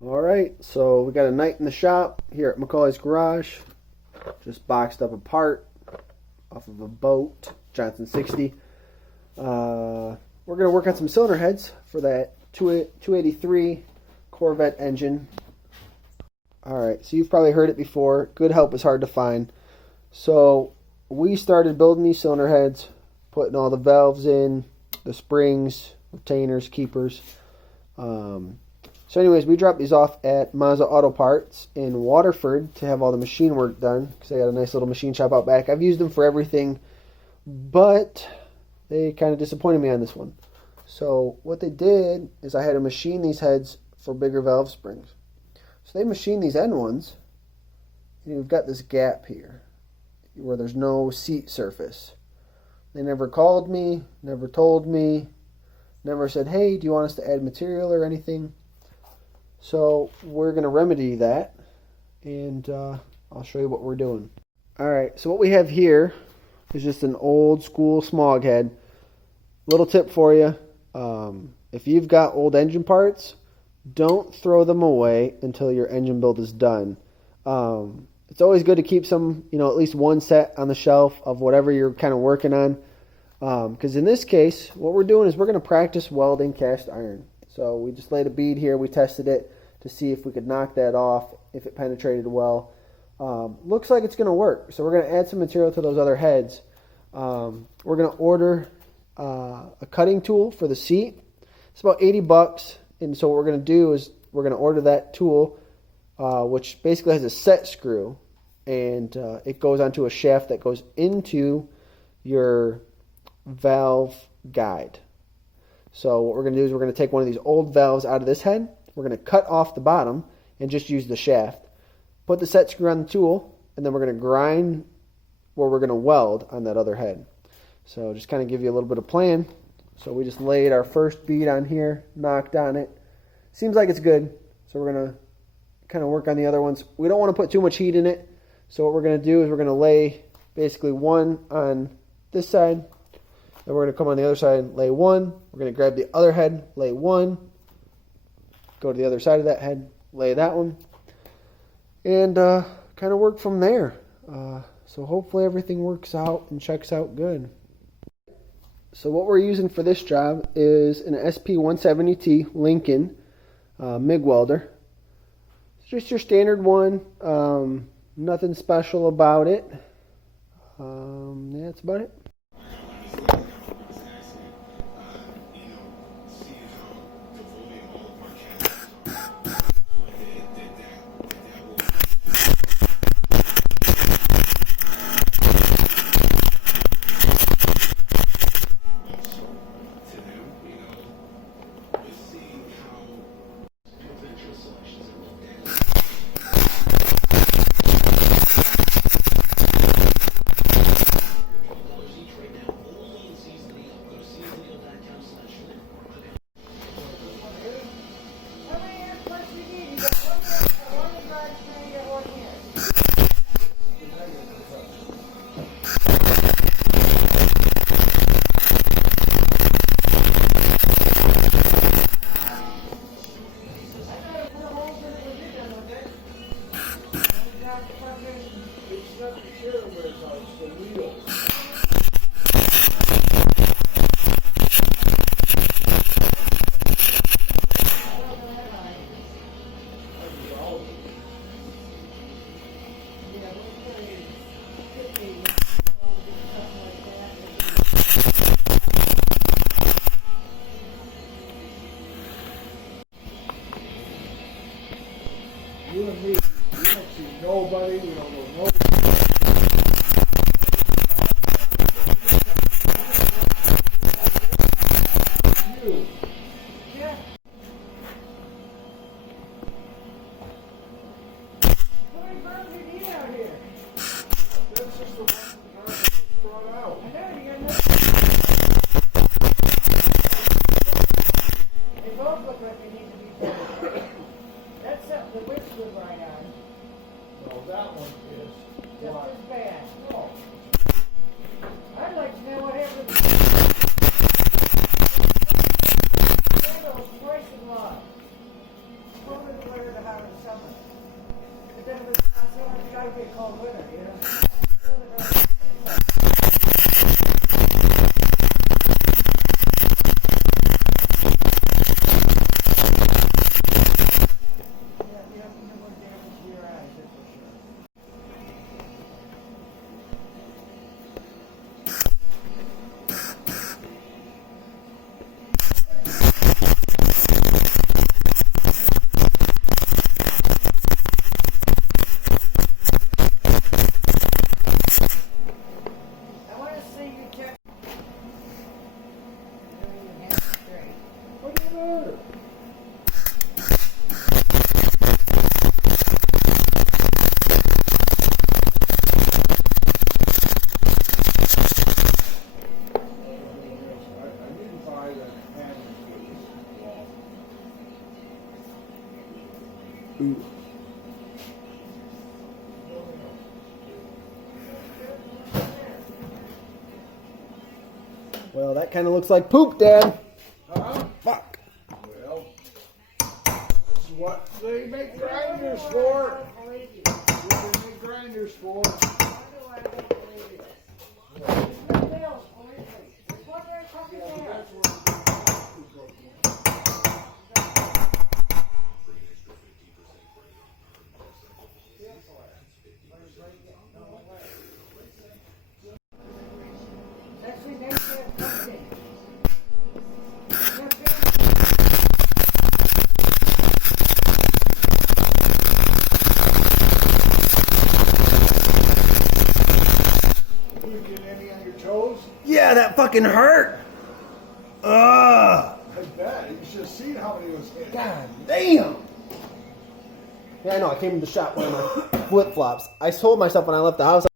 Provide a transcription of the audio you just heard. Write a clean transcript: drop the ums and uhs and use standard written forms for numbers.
Alright, so we got a night in the shop here at McCauley's garage. Just boxed up a part off of a boat, Johnson 60. We're going to work on some cylinder heads for that 283 Corvette engine. Alright, so you've probably heard it before. Good help is hard to find. So we started building these cylinder heads, putting all the valves in, the springs, retainers, keepers. So anyways, we dropped these off at Mazda Auto Parts in Waterford to have all the machine work done because they got a nice little machine shop out back. I've used them for everything, but they kind of disappointed me on this one. So what they did is I had to machine these heads for bigger valve springs. So they machined these end ones, and you've got this gap here where there's no seat surface. They never called me, never told me, never said, hey, do you want us to add material or anything? So we're going to remedy that, and I'll show you what we're doing. Alright, so what we have here is just an old school smog head. Little tip for you, if you've got old engine parts, don't throw them away until your engine build is done. It's always good to keep some, at least one set on the shelf of whatever you're kind of working on. Because in this case, what we're doing is we're going to practice welding cast iron. So we just laid a bead here. We tested it to see if we could knock that off, if it penetrated well. Looks like it's going to work. So we're going to add some material to those other heads. We're going to order a cutting tool for the seat. It's about 80 bucks. And so what we're going to do is we're going to order that tool, which basically has a set screw. And it goes onto a shaft that goes into your valve guide. So what we're going to do is we're going to take one of these old valves out of this head. We're going to cut off the bottom and just use the shaft. Put the set screw on the tool, and then we're going to grind where we're going to weld on that other head. So just kind of give you a little bit of plan. So we just laid our first bead on here, knocked on it. Seems like it's good. So we're going to kind of work on the other ones. We don't want to put too much heat in it. So what we're going to do is we're going to lay basically one on this side. Then we're going to come on the other side, lay one. We're going to grab the other head, lay one. Go to the other side of that head, lay that one. And kind of work from there. So hopefully everything works out and checks out good. So what we're using for this job is an SP170T Lincoln MIG welder. It's just your standard one. Nothing special about it. Yeah, that's about it. You and me, we don't see nobody, we don't know nobody. You. Yeah. How many birds do you need out here? That's just the one that I brought out. I know, you got no. They both look like they need to be better. That's the which was right on. No, that one is Just black. as bad. No. I'd like to know what happened. Twice as long. Told her to wear it out in summer. But then it was, I said, it's got to get cold winter, you know? Yeah, you don't want damage to your eyes, that's for sure. I want to see you check. Your hands straight. What do you do? I didn't buy the hammer for this wall. Ooh. Well, that kind of looks like poop, Dad. Huh? Fuck. Well, that's what they make grinders for. What they make grinders for. Yeah, but that's where the broken. Actually, they said something. You get any on your toes? Yeah, that fucking hurt. Ugh. I bet. You should have seen how many was hit. God damn. Yeah, I know. I came to the shop wearing my flip flops. I told myself when I left the house,